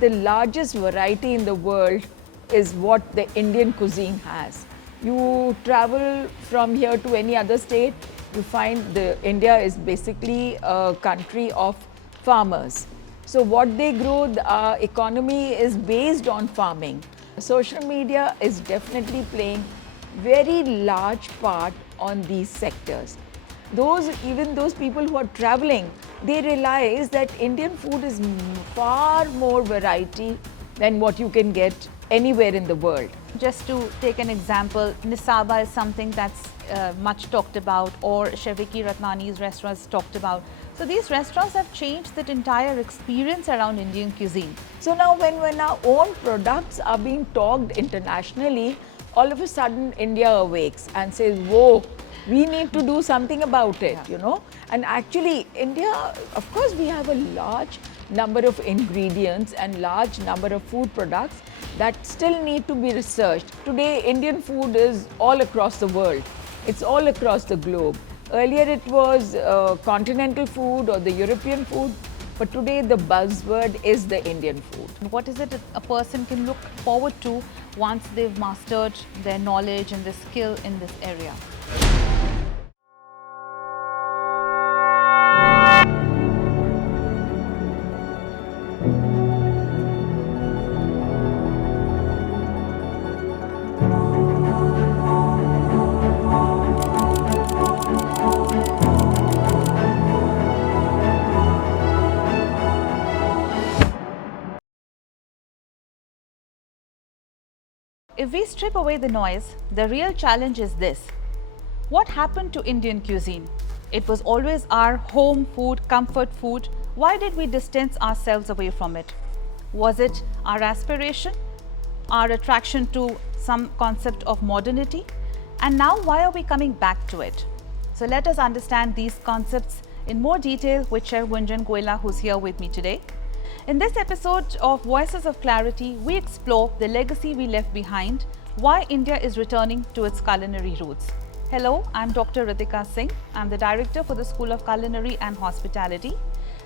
the largest variety in the world is what the Indian cuisine has. You travel from here to any other state, you find India is basically a country of farmers. So what they grow, the economy is based on farming. Social media is definitely playing very large part on these sectors. Even those people who are traveling, they realize that Indian food is far more variety than what you can get anywhere in the world. Just to take an example, Nisaba is something that's much talked about, or Chef Vicky Ratnani's restaurants talked about. So these restaurants have changed that entire experience around Indian cuisine. So now when our own products are being talked internationally, all of a sudden India awakes and says, whoa, we need to do something about it, you know. And actually India, of course, we have a large number of ingredients and large number of food products that still need to be researched. Today, Indian food is all across the world. It's all across the globe. Earlier it was continental food or the European food, but today the buzzword is the Indian food. What is it that a person can look forward to once they've mastered their knowledge and their skill in this area? If we strip away the noise, the real challenge is this. What happened to Indian cuisine? It was always our home food, comfort food. Why did we distance ourselves away from it? Was it our aspiration, our attraction to some concept of modernity? And now why are we coming back to it? So let us understand these concepts in more detail with Chef Gunjan Goela, who's here with me today. In this episode of Voices of Clarity, we explore the legacy we left behind, why India is returning to its culinary roots. Hello, I'm Dr. Ritika Singh. I'm the Director for the School of Culinary and Hospitality.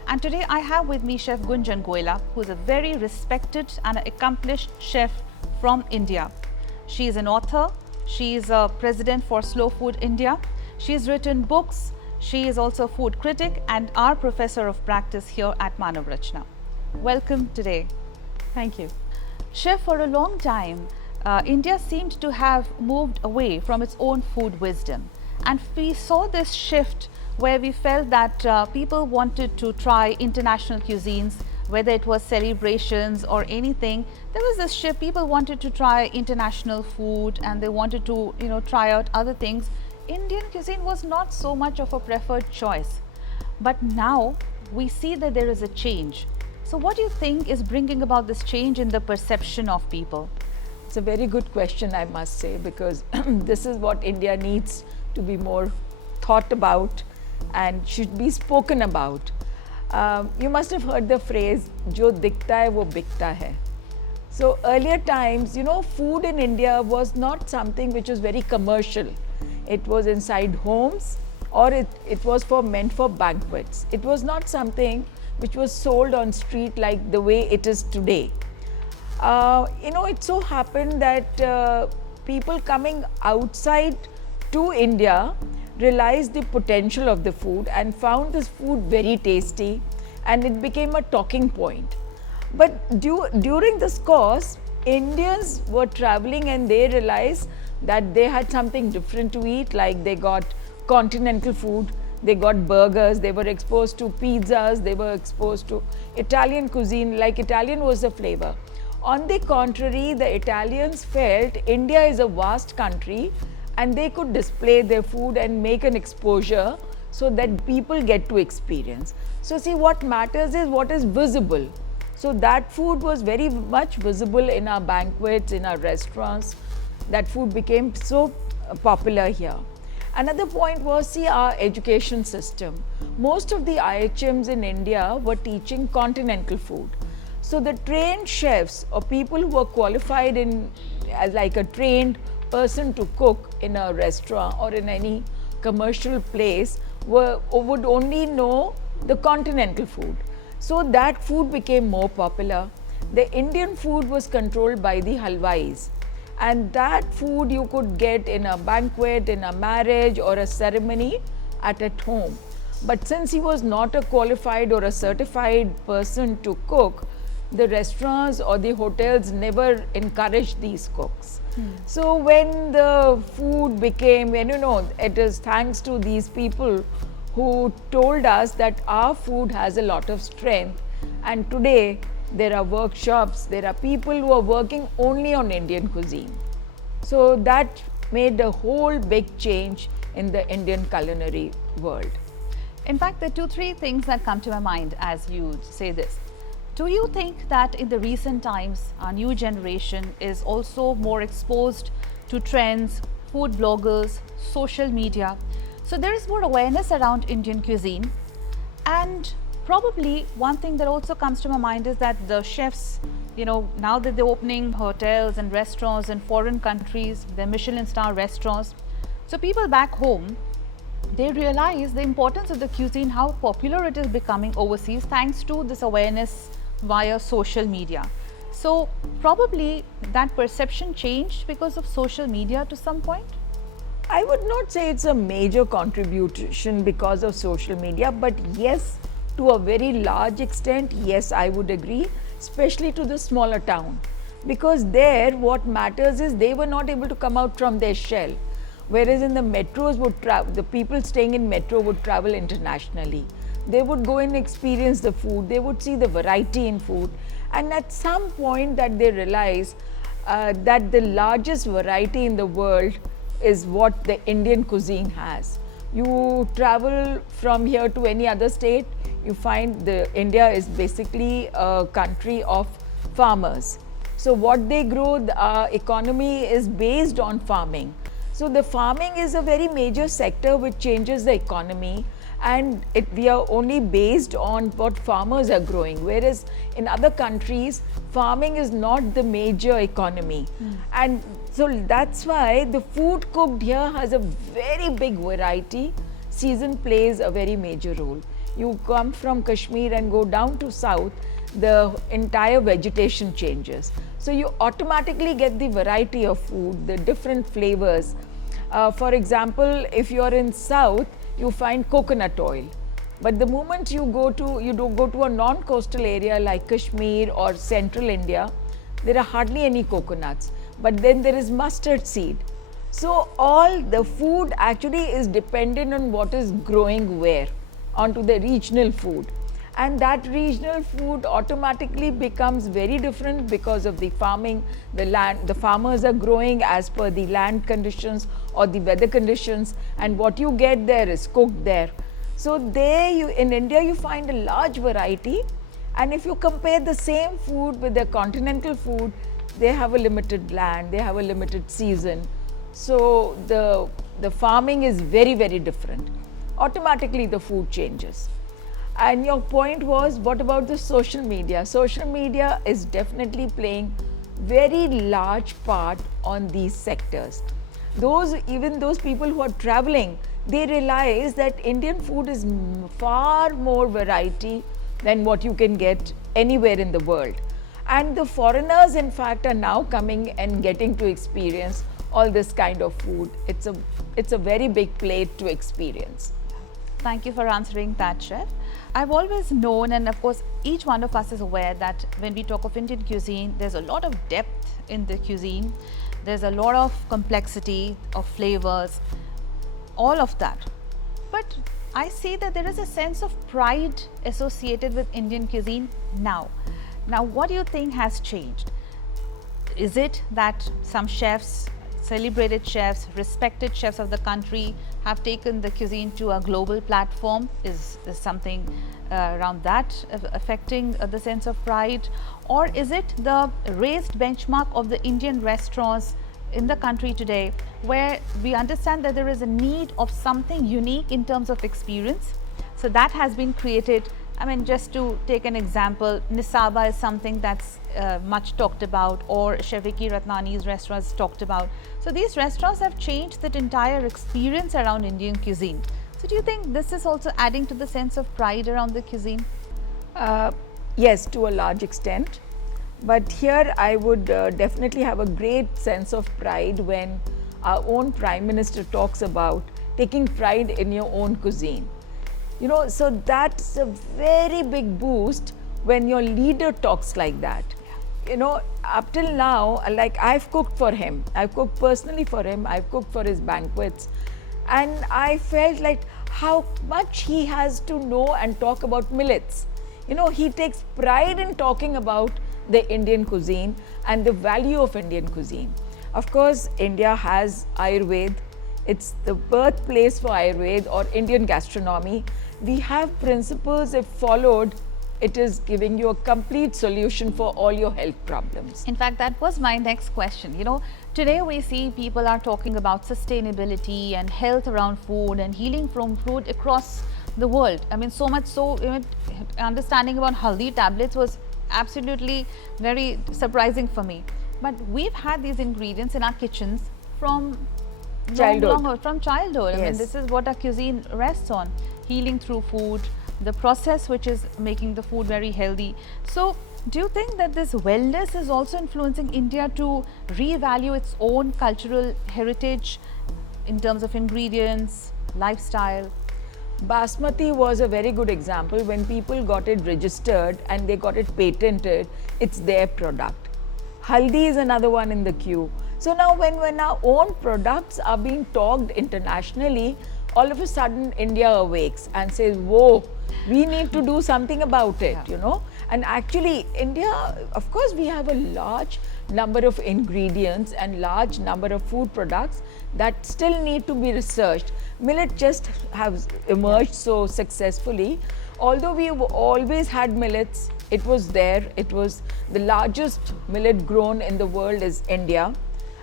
And today I have with me Chef Gunjan Goela, who's a very respected and accomplished chef from India. She is an author. She is a president for Slow Food India. She's written books. She is also a food critic and our professor of practice here at Manav Rachna. Welcome today. Thank you. Chef, for a long time, India seemed to have moved away from its own food wisdom. And we saw this shift where we felt that people wanted to try international cuisines, whether it was celebrations or anything. There was this shift, people wanted to try international food and they wanted to, try out other things. Indian cuisine was not so much of a preferred choice. But now we see that there is a change. So what do you think is bringing about this change in the perception of people? It's a very good question, I must say, because this is what India needs to be more thought about and should be spoken about. You must have heard the phrase, "Jo dikhta hai, wo bikta hai." So earlier times, food in India was not something which was very commercial. It was inside homes, or it was meant for banquets. It was not something which was sold on street like the way it is today. It so happened that people coming outside to India realized the potential of the food and found this food very tasty, and it became a talking point. But during this course, Indians were traveling and they realized that they had something different to eat, like they got continental food, they got burgers, they were exposed to pizzas, they were exposed to Italian cuisine, like Italian was the flavor. On the contrary, the Italians felt India is a vast country and they could display their food and make an exposure so that people get to experience. So see, what matters is what is visible. So that food was very much visible in our banquets, in our restaurants. That food became so popular here. Another point was, see, our education system. Most of the IHMs in India were teaching continental food. So the trained chefs or people who were qualified as like a trained person to cook in a restaurant or in any commercial place would only know the continental food. So that food became more popular. the Indian food was controlled by the halwais. And that food you could get in a banquet, in a marriage or a ceremony at home. But since he was not a qualified or a certified person to cook, the restaurants or the hotels never encouraged these cooks. So when the food became, and it is thanks to these people who told us that our food has a lot of strength. And today there are workshops, there are people who are working only on Indian cuisine. So that made a whole big change in the Indian culinary world. In fact, there are 2-3 things that come to my mind as you say this. Do you think that in the recent times, our new generation is also more exposed to trends, food bloggers, social media? So there is more awareness around Indian cuisine. And probably one thing that also comes to my mind is that the chefs, now that they're opening hotels and restaurants in foreign countries, they're Michelin star restaurants. So people back home, they realize the importance of the cuisine, how popular it is becoming overseas thanks to this awareness via social media. So probably that perception changed because of social media to some point? I would not say it's a major contribution because of social media, but yes, to a very large extent, yes, I would agree, especially to the smaller town. Because there, what matters is they were not able to come out from their shell. Whereas in the metros the people staying in metro would travel internationally. They would go and experience the food, they would see the variety in food. And at some point that they realize that the largest variety in the world is what the Indian cuisine has. You travel from here to any other state, you find India is basically a country of farmers. So what they grow, the economy is based on farming. So the farming is a very major sector which changes the economy, and we are only based on what farmers are growing, whereas in other countries farming is not the major economy. And so that's why the food cooked here has a very big variety. Season plays a very major role. You come from Kashmir and go down to south, the entire vegetation changes. So you automatically get the variety of food, the different flavors. For example, if you're in south, you find coconut oil. But the moment you go to a non-coastal area like Kashmir or central India, there are hardly any coconuts. But then there is mustard seed. So all the food actually is dependent on what is growing where, onto the regional food. And that regional food automatically becomes very different because of the farming, the land, the farmers are growing as per the land conditions or the weather conditions, and what you get there is cooked there. So in India you find a large variety, and if you compare the same food with the continental food, they have a limited land, they have a limited season. So the farming is very, very different. Automatically the food changes. And your point was, what about the social media? Social media is definitely playing very large part on these sectors. Even those people who are traveling, they realize that Indian food is far more variety than what you can get anywhere in the world. And the foreigners, in fact, are now coming and getting to experience all this kind of food. It's a very big plate to experience. Thank you for answering that, Chef. I've always known, and of course each one of us is aware, that when we talk of Indian cuisine, there's a lot of depth in the cuisine, there's a lot of complexity of flavors, all of that. But I see that there is a sense of pride associated with Indian cuisine now. Now, what do you think has changed? Is it that some chefs, celebrated chefs, respected chefs of the country have taken the cuisine to a global platform? Is something around that affecting the sense of pride? Or is it the raised benchmark of the Indian restaurants in the country today, where we understand that there is a need of something unique in terms of experience? So that has been created. I mean, just to take an example, Nisaba is something that's much talked about, or Chef Vicky Ratnani's restaurants talked about. So these restaurants have changed that entire experience around Indian cuisine. So do you think this is also adding to the sense of pride around the cuisine? Yes, to a large extent. But here I would definitely have a great sense of pride when our own Prime Minister talks about taking pride in your own cuisine. You know, so that's a very big boost when your leader talks like that. You know, up till now, like I've cooked for him, I've cooked personally for him, I've cooked for his banquets, and I felt like how much he has to know and talk about millets. You know, he takes pride in talking about the Indian cuisine and the value of Indian cuisine. Of course, India has Ayurveda. It's the birthplace for Ayurveda or Indian gastronomy. We have principles, if followed, it is giving you a complete solution for all your health problems. In fact, that was my next question. You know, today we see people are talking about sustainability and health around food and healing from food across the world. I mean, so much so, understanding about haldi tablets was absolutely very surprising for me. But we've had these ingredients in our kitchens from Childhood. from childhood. I mean, Yes. this is what our cuisine rests on: healing through food, the process which is making the food very healthy. So, do you think that this wellness is also influencing India to revalue its own cultural heritage in terms of ingredients, lifestyle? Basmati was a very good example. When people got it registered and they got it patented, it's their product. Haldi is another one in the queue. So now when our own products are being talked internationally, all of a sudden India awakes and says, whoa, we need to do something about it, you know. And actually India, of course, we have a large number of ingredients and large number of food products that still need to be researched. Millet just has emerged so successfully. Although we've always had millets, it was there. It was the largest millet grown in the world is India.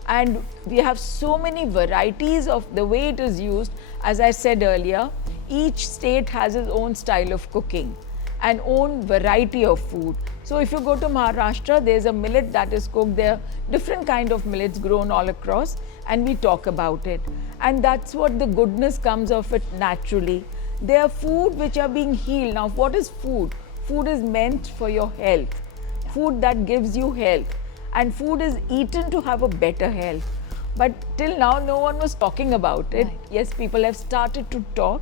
And we have so many varieties of the way it is used. As I said earlier, each state has its own style of cooking and own variety of food. So if you go to Maharashtra, there's a millet that is cooked there, different kind of millets grown all across, and we talk about it. And that's what the goodness comes of it naturally. There are food which are being healed. Now, what is food? Food is meant for your health, food that gives you health, and food is eaten to have a better health. But till now, no one was talking about it. Right. Yes, people have started to talk.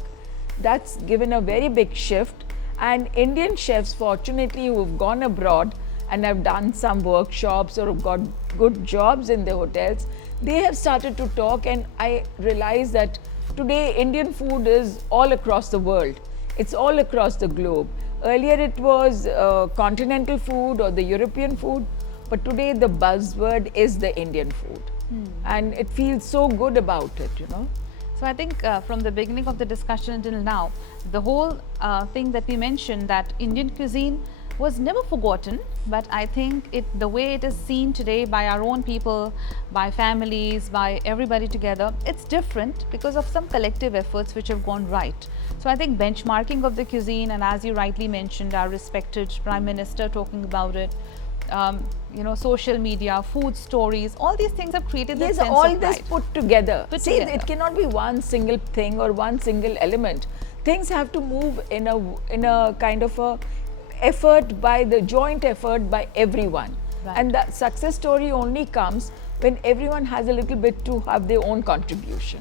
That's given a very big shift. And Indian chefs, fortunately, who have gone abroad and have done some workshops or have got good jobs in the hotels, they have started to talk. And I realize that today Indian food is all across the world. It's all across the globe. Earlier it was continental food or the European food, but today the buzzword is the Indian food. And it feels so good about it, you know. So I think from the beginning of the discussion until now, the whole thing that we mentioned, that Indian cuisine was never forgotten, but I think the way it is seen today by our own people, by families, by everybody together, it's different because of some collective efforts which have gone right. So I think benchmarking of the cuisine, and as you rightly mentioned, our respected Prime Minister talking about it, you know, social media, food stories, all these things have created this Yes, sense all of this pride. put together. Put See, together. it cannot be one single thing or one single element. Things have to move in a kind of a effort by the joint effort by everyone. Right. And that success story only comes when everyone has a little bit to have their own contribution.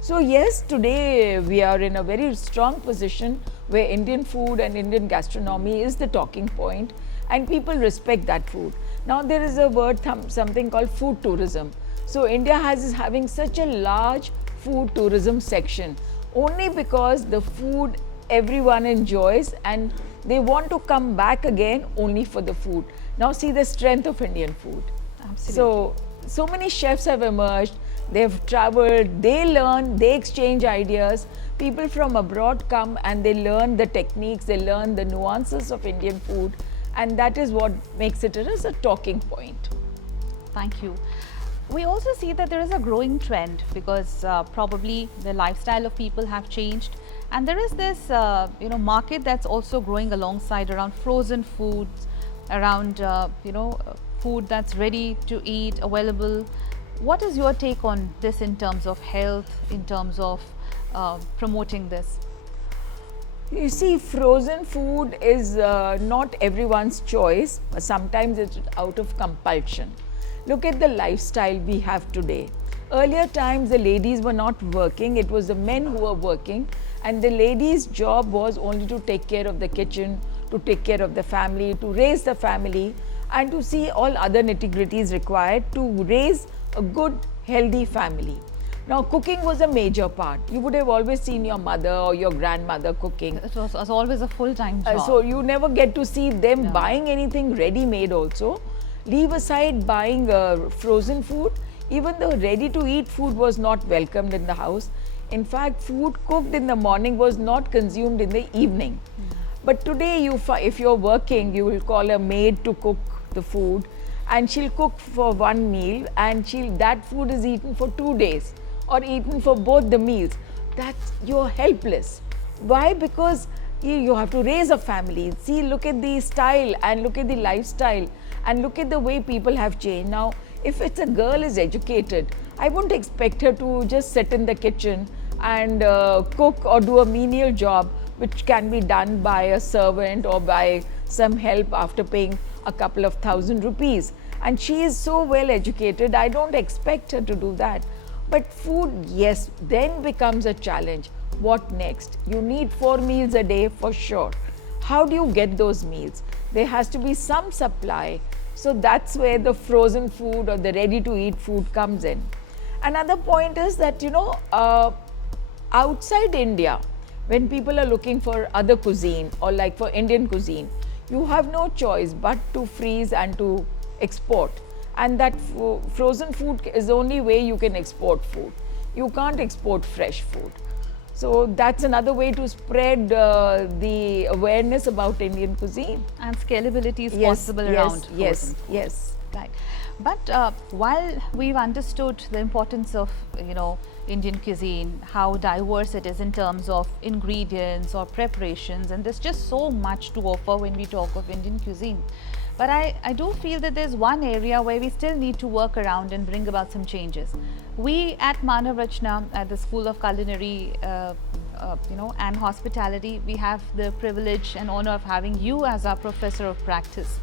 So yes, today we are in a very strong position where Indian food and Indian gastronomy is the talking point, and people respect that food. Now there is a word, something called food tourism. So India is having such a large food tourism section only because the food everyone enjoys and they want to come back again only for the food. Now see the strength of Indian food. Absolutely. So many chefs have emerged, they've traveled, they learn, they exchange ideas. People from abroad come and they learn the techniques, they learn the nuances of Indian food, and that is what makes it as a talking point. Thank you. We also see that there is a growing trend because probably the lifestyle of people have changed, and there is this market that's also growing alongside around frozen foods, around food that's ready to eat, available. What is your take on this in terms of health, in terms of promoting this? You see, frozen food is not everyone's choice. Sometimes it's out of compulsion. Look at the lifestyle we have today. Earlier times, the ladies were not working, it was the men who were working, and the ladies' job was only to take care of the kitchen, to take care of the family, to raise the family, and to see all other nitty-gritties required to raise a good, healthy family. Now, cooking was a major part. You would have always seen your mother or your grandmother cooking. It was always a full-time job. So you never get to see them buying anything ready-made also. Leave aside buying frozen food. Even the ready-to-eat food was not welcomed in the house. In fact, food cooked in the morning was not consumed in the evening. But today, if you're working, you will call a maid to cook the food, and she'll cook for one meal, and that food is eaten for 2 days or eaten for both the meals. You're helpless. Why? Because you have to raise a family. See, look at the style and look at the lifestyle and look at the way people have changed. Now, if it's a girl is educated, I wouldn't expect her to just sit in the kitchen and cook or do a menial job which can be done by a servant or by some help after paying a couple of thousand rupees. And she is so well educated, I don't expect her to do that. But food, yes, then becomes a challenge. What next? You need 4 meals a day for sure. How do you get those meals? There has to be some supply. So that's where the frozen food or the ready-to-eat food comes in. Another point is that, outside India, when people are looking for other cuisine or like for Indian cuisine, you have no choice but to freeze and to export. And that frozen food is the only way you can export food. You can't export fresh food. So that's another way to spread the awareness about Indian cuisine. And scalability is possible around frozen food. Yes. Right. But while we've understood the importance of, Indian cuisine, how diverse it is in terms of ingredients or preparations, and there's just so much to offer when we talk of Indian cuisine. But I do feel that there's one area where we still need to work around and bring about some changes. We at Manav Rachna, at the School of Culinary, and Hospitality, we have the privilege and honor of having you as our professor of practice.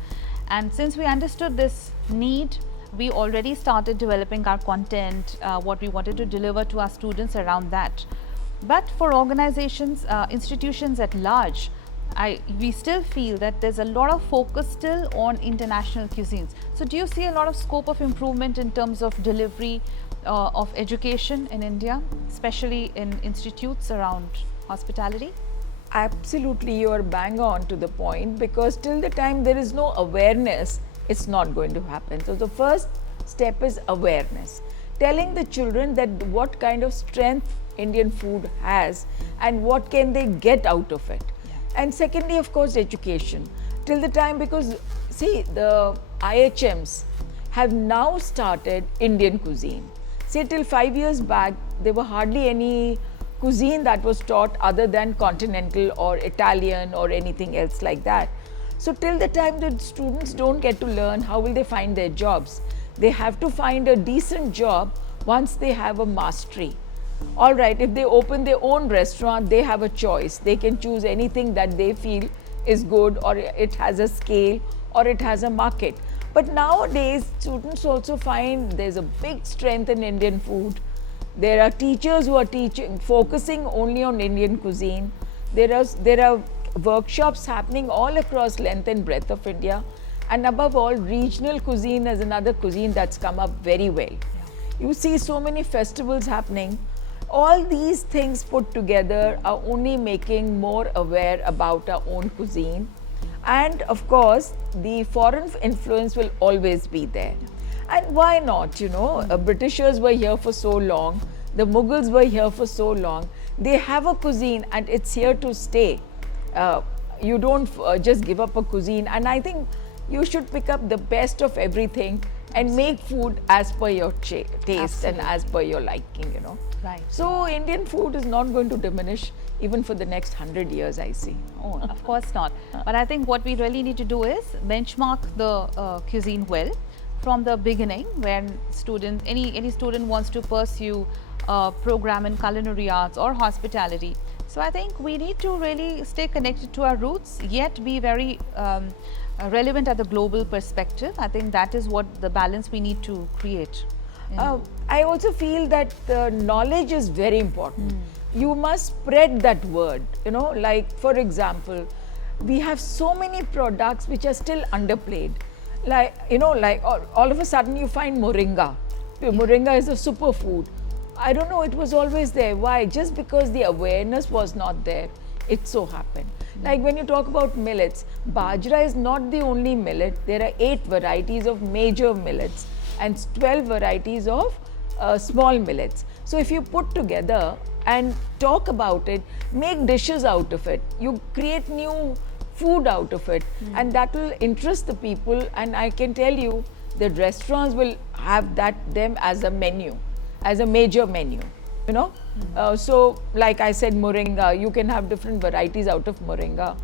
And since we understood this need, we already started developing our content, what we wanted to deliver to our students around that. But for organizations, institutions at large, we still feel that there's a lot of focus still on international cuisines. So do you see a lot of scope of improvement in terms of delivery of education in India, especially in institutes around hospitality? Absolutely, you are bang on to the point, because till the time there is no awareness, it's not going to happen. So the first step is awareness. Telling the children that what kind of strength Indian food has and what can they get out of it. And secondly, of course, education. Till the time, because see, the IHMs have now started Indian cuisine. Say till 5 years back, there were hardly any cuisine that was taught other than continental or Italian or anything else like that. So till the time the students don't get to learn, how will they find their jobs? They have to find a decent job once they have a mastery. All right, if they open their own restaurant, they have a choice. They can choose anything that they feel is good, or it has a scale, or it has a market. But nowadays, students also find there's a big strength in Indian food. There are teachers who are focusing only on Indian cuisine. There are workshops happening all across length and breadth of India. And above all, regional cuisine is another cuisine that's come up very well. You see so many festivals happening. All these things put together are only making more aware about our own cuisine. And of course, the foreign influence will always be there. And why not? Britishers were here for so long. The Mughals were here for so long. They have a cuisine and it's here to stay. You don't just give up a cuisine. And I think you should pick up the best of everything and make food as per your taste. Absolutely. And as per your liking, Right. So Indian food is not going to diminish even for the next 100 years, I see. Oh, of course not. But I think what we really need to do is benchmark the cuisine well from the beginning. When any student wants to pursue a program in culinary arts or hospitality, So I think we need to really stay connected to our roots, yet be very relevant at the global perspective. I think that is what the balance we need to create. I also feel that the knowledge is very important. You must spread that word, like for example, we have so many products which are still underplayed. Like, all of a sudden you find moringa. Moringa is a superfood. I don't know, it was always there. Why? Just because the awareness was not there, it so happened. Like when you talk about millets, bajra is not the only millet. There are 8 varieties of major millets and 12 varieties of small millets. So if you put together and talk about it, make dishes out of it, you create new food out of it, and that will interest the people. And I can tell you that restaurants will have them as a menu, as a major menu, so like I said, moringa, you can have different varieties out of moringa.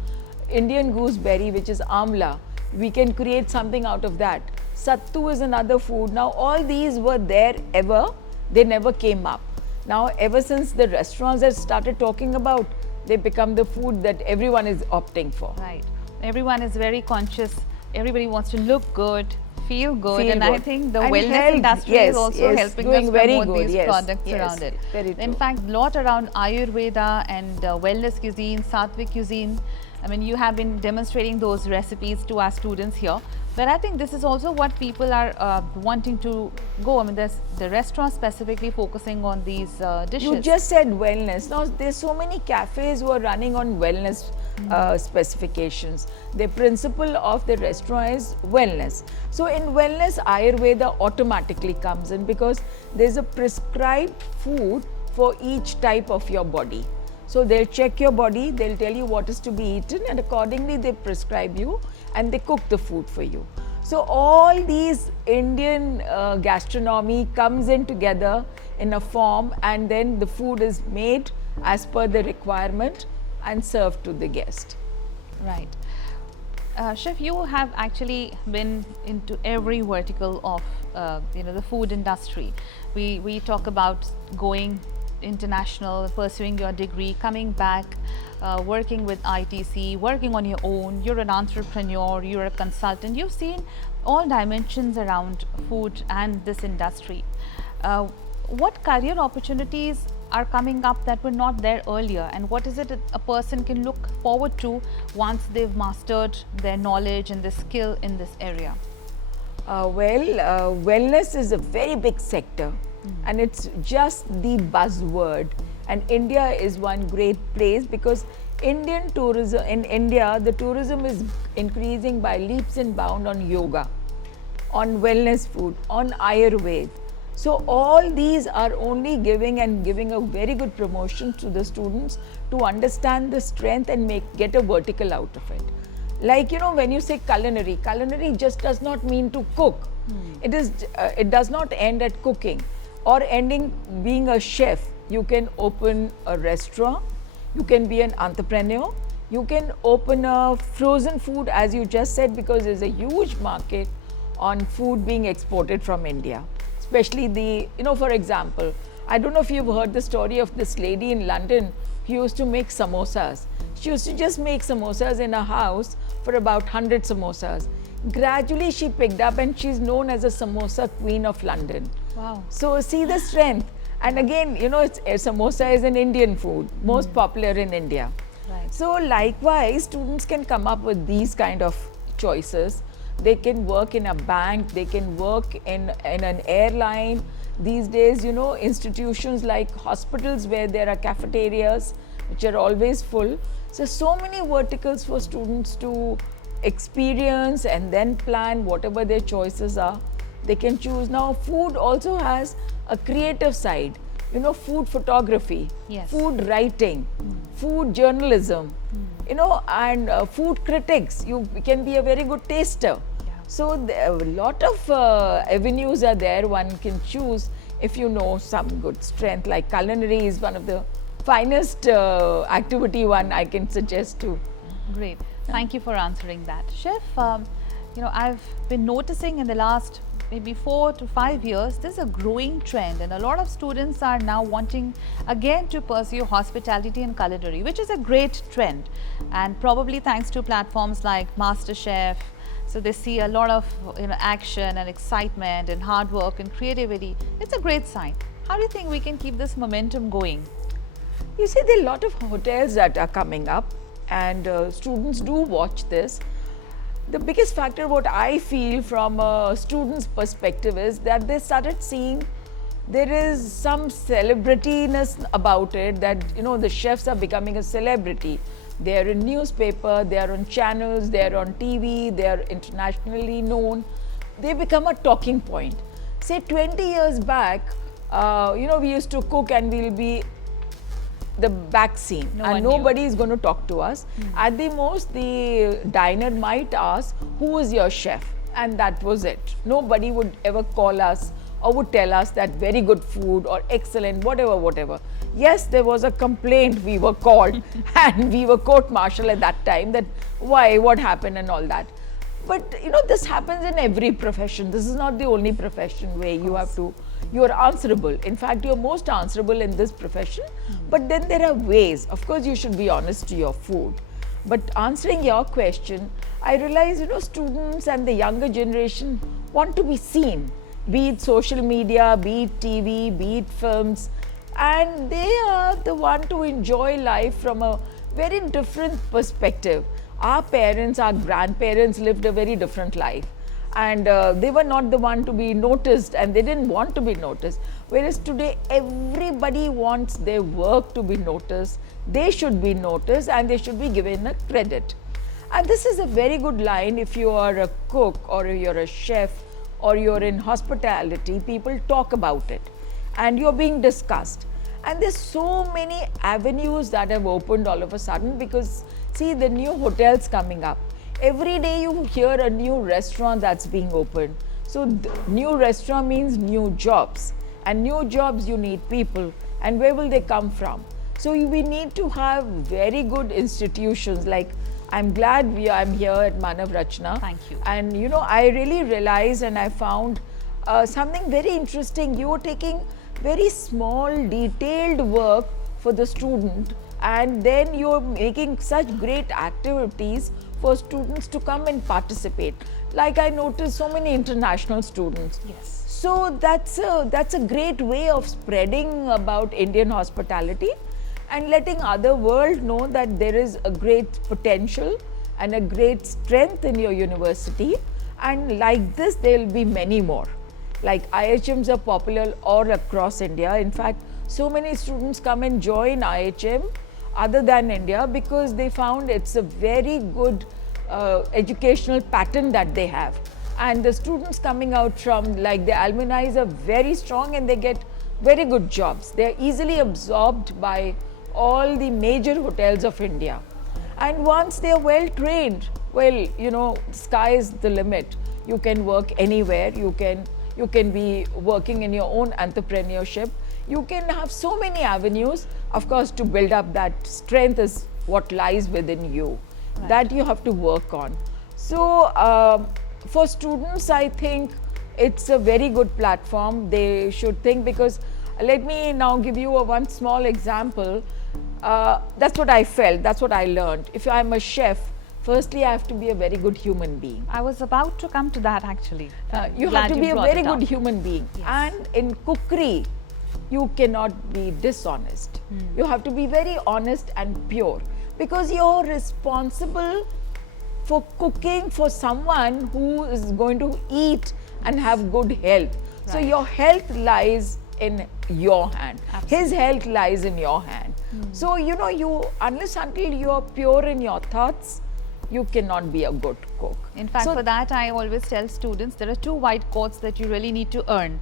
Indian gooseberry, which is amla, we can create something out of that. Sattu is another food. Now all these were there ever, they never came up. Now ever since the restaurants have started talking about, they become the food that everyone is opting for. Right, everyone is very conscious, everybody wants to look good, feel good, and I think the wellness industry is also helping us promote these products around it. In fact, a lot around Ayurveda and wellness cuisine, Sattvic cuisine. I mean, you have been demonstrating those recipes to our students here. But I think this is also what people are wanting to go. I mean, the restaurant specifically focusing on these dishes. You just said wellness. Now, there's so many cafes who are running on wellness specifications. The principle of the restaurant is wellness. So, in wellness, Ayurveda automatically comes in because there's a prescribed food for each type of your body. So they'll check your body, they'll tell you what is to be eaten, and accordingly they prescribe you and they cook the food for you. So all these Indian gastronomy comes in together in a form, and then the food is made as per the requirement and served to the guest. Right. Chef, you have actually been into every vertical of the food industry. We talk about going international, pursuing your degree, coming back, working with ITC, working on your own. You're an entrepreneur, you're a consultant. You've seen all dimensions around food and this industry. What career opportunities are coming up that were not there earlier, and what is it a person can look forward to once they've mastered their knowledge and their skill in this area? Wellness is a very big sector. And it's just the buzzword, and India is one great place because Indian tourism in India, the tourism is increasing by leaps and bounds on yoga, on wellness food, on Ayurveda. So all these are only giving a very good promotion to the students to understand the strength and get a vertical out of it. Like, when you say culinary just does not mean to cook. It does not end at cooking or ending being a chef. You can open a restaurant, you can be an entrepreneur, you can open a frozen food, as you just said, because there's a huge market on food being exported from India. Especially for example, I don't know if you've heard the story of this lady in London who used to make samosas. She used to just make samosas in her house for about 100 samosas. Gradually she picked up and she's known as a samosa queen of London. Wow. So see the strength. And again, samosa is an Indian food, most popular in India. Right. So likewise, students can come up with these kind of choices. They can work in a bank, they can work in an airline. These days, institutions like hospitals where there are cafeterias, which are always full. So many verticals for students to experience and then plan whatever their choices are. They can choose. Now, food also has a creative side, food photography, yes, food writing, food journalism, and food critics. You can be a very good taster. Yeah. So a lot of avenues are there one can choose if you know some good strength. Like culinary is one of the finest activity one I can suggest to. Great. Thank you for answering that. Chef, I've been noticing in the last maybe 4 to 5 years, this is a growing trend, and a lot of students are now wanting again to pursue hospitality and culinary, which is a great trend, and probably thanks to platforms like MasterChef. So they see a lot of action and excitement and hard work and creativity. It's a great sign. How do you think we can keep this momentum going? You see, there are a lot of hotels that are coming up, and students do watch this. The biggest factor, what I feel from a student's perspective, is that they started seeing there is some celebrityness about it, that the chefs are becoming a celebrity. They are in newspaper, they are on channels, they are on TV, they are internationally known. They become a talking point. Say 20 years back, we used to cook and we'll be the back scene, and nobody is going to talk to us. At the most, the diner might ask, who is your chef? And that was it. Nobody would ever call us or would tell us that very good food or excellent, whatever. Yes, there was a complaint, we were called and we were court-martialed at that time, that why, what happened and all that. But this happens in every profession. This is not the only profession where you are answerable. In fact, you're most answerable in this profession. But then there are ways. Of course, you should be honest to your food. But answering your question, I realize, students and the younger generation want to be seen, be it social media, be it TV, be it films. And they are the one to enjoy life from a very different perspective. Our parents, our grandparents lived a very different life, and they were not the one to be noticed, and they didn't want to be noticed. Whereas today, everybody wants their work to be noticed. They should be noticed and they should be given a credit. And this is a very good line. If you are a cook or you're a chef or you're in hospitality, people talk about it and you're being discussed. And there's so many avenues that have opened all of a sudden, because see, the new hotels coming up. Every day you hear a new restaurant that's being opened. So new restaurant means new jobs, and new jobs you need people, and where will they come from? So we need to have very good institutions. Like, I'm glad I'm here at Manav Rachna. Thank you. And I really realized and I found something very interesting. You're taking very small detailed work for the student, and then you're making such great activities for students to come and participate. Like, I noticed so many international students. Yes. So that's a great way of spreading about Indian hospitality and letting other world know that there is a great potential and a great strength in your university. And like this, there will be many more. Like, IHMs are popular all across India. In fact, so many students come and join IHM other than India, because they found it's a very good educational pattern that they have. And the students coming out from, like, the alumni are very strong and they get very good jobs. They're easily absorbed by all the major hotels of India. And once they're well trained, well, sky is the limit. You can work anywhere. You can be working in your own entrepreneurship. You can have so many avenues. Of course, to build up that strength is what lies within you. Right. That you have to work on. So for students, I think it's a very good platform. They should think, because let me now give you one small example. That's what I felt, that's what I learned. If I'm a chef, firstly, I have to be a very good human being. I was about to come to that, actually. You have to be a very good human being. Yes. And in cookery, you cannot be dishonest. You have to be very honest and pure, because you're responsible for cooking for someone who is going to eat and have good health. Right. So your health lies in your hand. Absolutely. His health lies in your hand. So, unless until you are pure in your thoughts, you cannot be a good cook. In fact, for that, I always tell students there are two white coats that you really need to earn.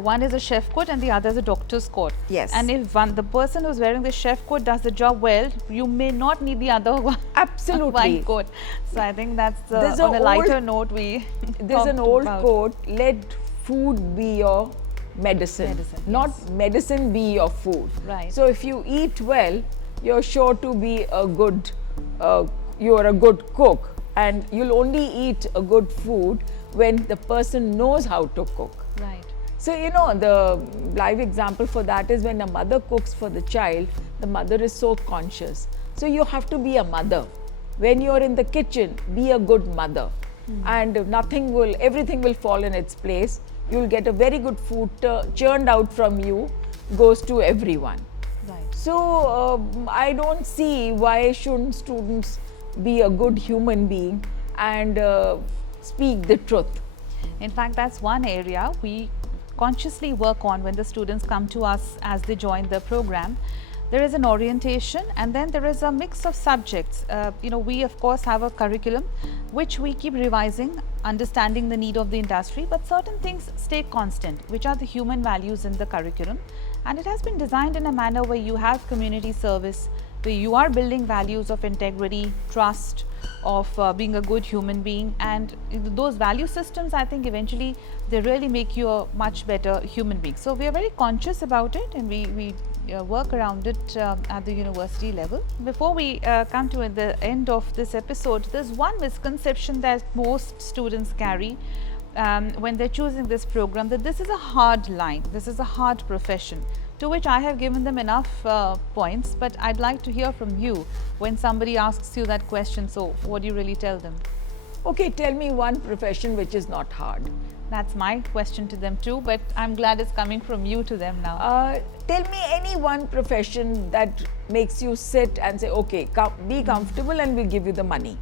One is a chef coat and the other is a doctor's coat. Yes. And if the person who's wearing the chef coat does the job well, you may not need the other one. Absolutely. White coat. So I think that's on a lighter note we There's an old quote, let food be your medicine, not yes. medicine be your food. Right. So if you eat well, you're sure to be a good, you're a good cook, and you'll only eat a good food when the person knows how to cook. Right. So, you know, the live example for that is when a mother cooks for the child, the mother is so conscious. So, you have to be a mother. When you're in the kitchen, be a good mother. And everything will fall in its place. You'll get a very good food churned out from you, goes to everyone. Right. So, I don't see why shouldn't students be a good human being and speak the truth. In fact, that's one area we consciously work on when the students come to us as they join the program. There is an orientation and then there is a mix of subjects. We of course have a curriculum which we keep revising, understanding the need of the industry, but certain things stay constant, which are the human values in the curriculum. And it has been designed in a manner where you have community service, where you are building values of integrity, trust, of being a good human being, and those value systems, I think eventually they really make you a much better human being. So we are very conscious about it, and we work around it at the university level. Before we come to the end of this episode, there's one misconception that most students carry when they're choosing this program, that this is a hard line, this is a hard profession, to which I have given them enough points, but I'd like to hear from you when somebody asks you that question. So what do you really tell them? Okay, tell me one profession which is not hard. That's my question to them too, but I'm glad it's coming from you to them now. Tell me any one profession that makes you sit and say, okay, be comfortable and we'll give you the money.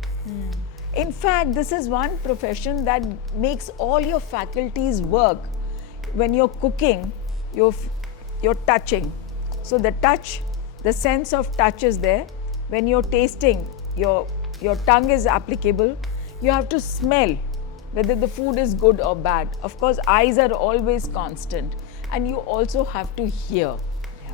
In fact, this is one profession that makes all your faculties work. When you're cooking, you're touching. So the touch, the sense of touch is there. When you're tasting, your tongue is applicable. You have to smell whether the food is good or bad. Of course, eyes are always constant, and you also have to hear.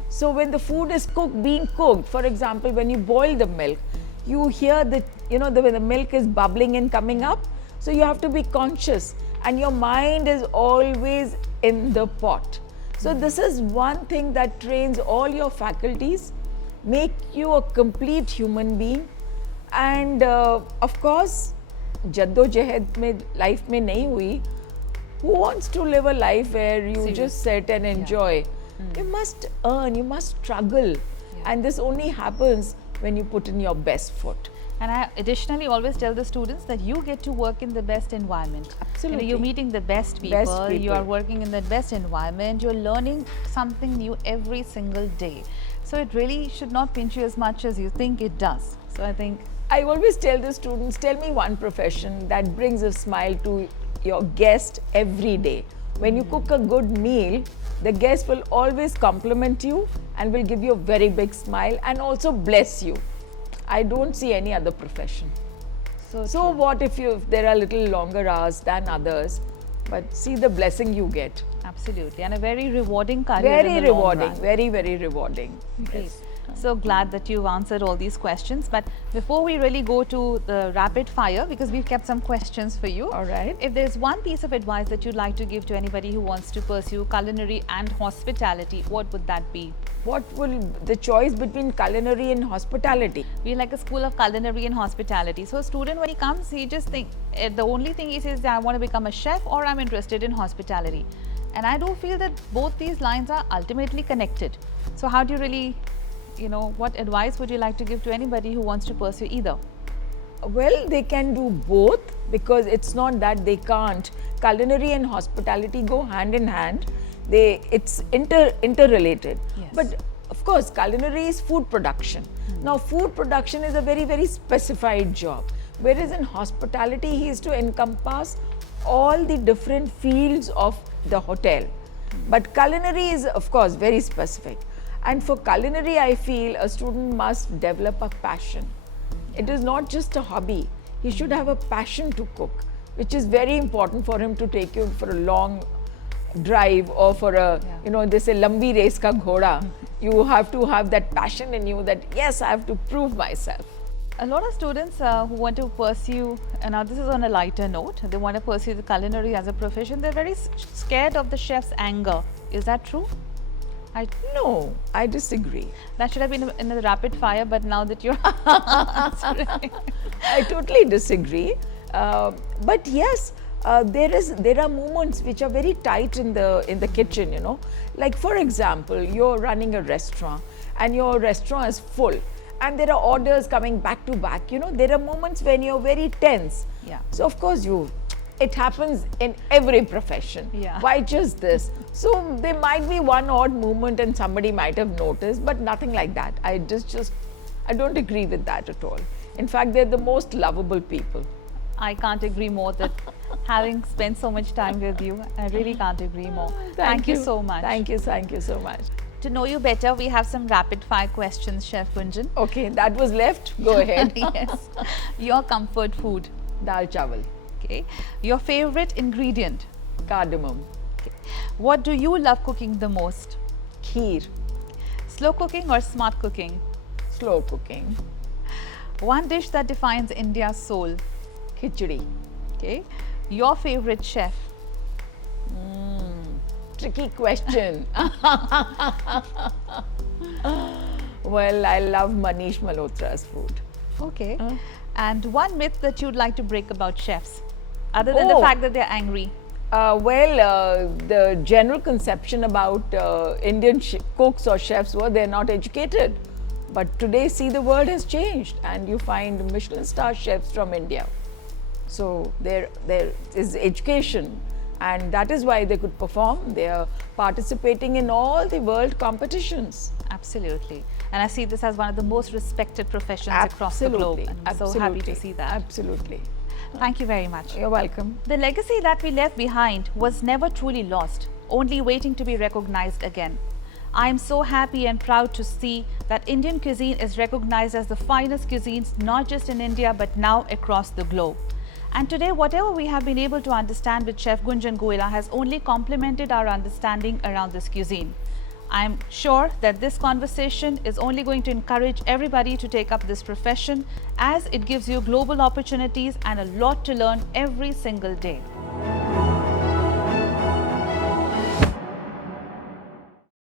So when the food is being cooked, for example, when you boil the milk, you hear when the milk is bubbling and coming up. So you have to be conscious, and your mind is always in the pot. So this is one thing that trains all your faculties, make you a complete human being. And of course, जद्दोजहद में life में नहीं हुई. Who wants to live a life where you just sit and enjoy? You must earn, you must struggle, and this only happens when you put in your best foot. And I additionally always tell the students that you get to work in the best environment. Absolutely. You're meeting the best people, you are working in the best environment, you're learning something new every single day. So it really should not pinch you as much as you think it does. So I think I always tell the students, tell me one profession that brings a smile to your guest every day. When you cook a good meal, the guest will always compliment you and will give you a very big smile and also bless you. I don't see any other profession. So what if there are little longer hours than others, but see the blessing you get. Absolutely, and a very rewarding career. Very rewarding, very, very rewarding. Great. Yes. So glad that you've answered all these questions. But before we really go to the rapid fire, because we've kept some questions for you. All right. If there's one piece of advice that you'd like to give to anybody who wants to pursue culinary and hospitality, what would that be? What will the choice between culinary and hospitality? We're like a school of culinary and hospitality. So a student, when he comes, he just think the only thing he says, I want to become a chef or I'm interested in hospitality. And I do feel that both these lines are ultimately connected. So how do you really, what advice would you like to give to anybody who wants to pursue either? Well, they can do both, because it's not that they can't. Culinary and hospitality go hand in hand. It's interrelated. Yes. But of course, culinary is food production. Now, food production is a very, very specified job. Whereas in hospitality, he is to encompass all the different fields of the hotel. But culinary is, of course, very specific. And for culinary, I feel a student must develop a passion. It is not just a hobby. He should have a passion to cook, which is very important for him to take you for a long drive or for a, they say lambi race ka ghoda. You have to have that passion in you that, yes, I have to prove myself. A lot of students who want to pursue, and now this is on a lighter note, they want to pursue the culinary as a profession, they're very scared of the chef's anger. Is that true? No, I disagree. That should have been in the rapid fire, but now that you're I totally disagree. But yes, there are moments which are very tight in the kitchen, you know. Like for example, you're running a restaurant and your restaurant is full and there are orders coming back to back, you know. There are moments when you're very tense. Yeah. So of course it happens in every profession. Yeah. Why just this? So there might be one odd moment and somebody might have noticed, but nothing like that. I don't agree with that at all. In fact, they're the most lovable people. I can't agree more that having spent so much time with you, I really can't agree more. Thank you so much. Thank you so much. To know you better, we have some rapid fire questions, Chef Gunjan. Okay, that was left. Go ahead. Yes. Your comfort food. Dal chawal. Okay. Your favorite ingredient. Cardamom. Okay. What do you love cooking the most? Kheer. Slow cooking or smart cooking? Slow cooking. One dish that defines India's soul. Khichdi. Okay. Your favorite chef. Tricky question. Well, I love Manish Malhotra's food. Okay. And one myth that you'd like to break about chefs, other than the fact that they're angry. The general conception about Indian cooks or chefs were they're not educated. But today, see, the world has changed and you find Michelin star chefs from India. So there is education, and that is why they could perform. They are participating in all the world competitions. Absolutely. And I see this as one of the most respected professions across the globe. And I'm so happy to see that. Absolutely. Thank you very much. You're welcome. The legacy that we left behind was never truly lost, only waiting to be recognized again. I am so happy and proud to see that Indian cuisine is recognized as the finest cuisines not just in India but now across the globe. And today, whatever we have been able to understand with Chef Gunjan Goela has only complemented our understanding around this cuisine. I am sure that this conversation is only going to encourage everybody to take up this profession, as it gives you global opportunities and a lot to learn every single day.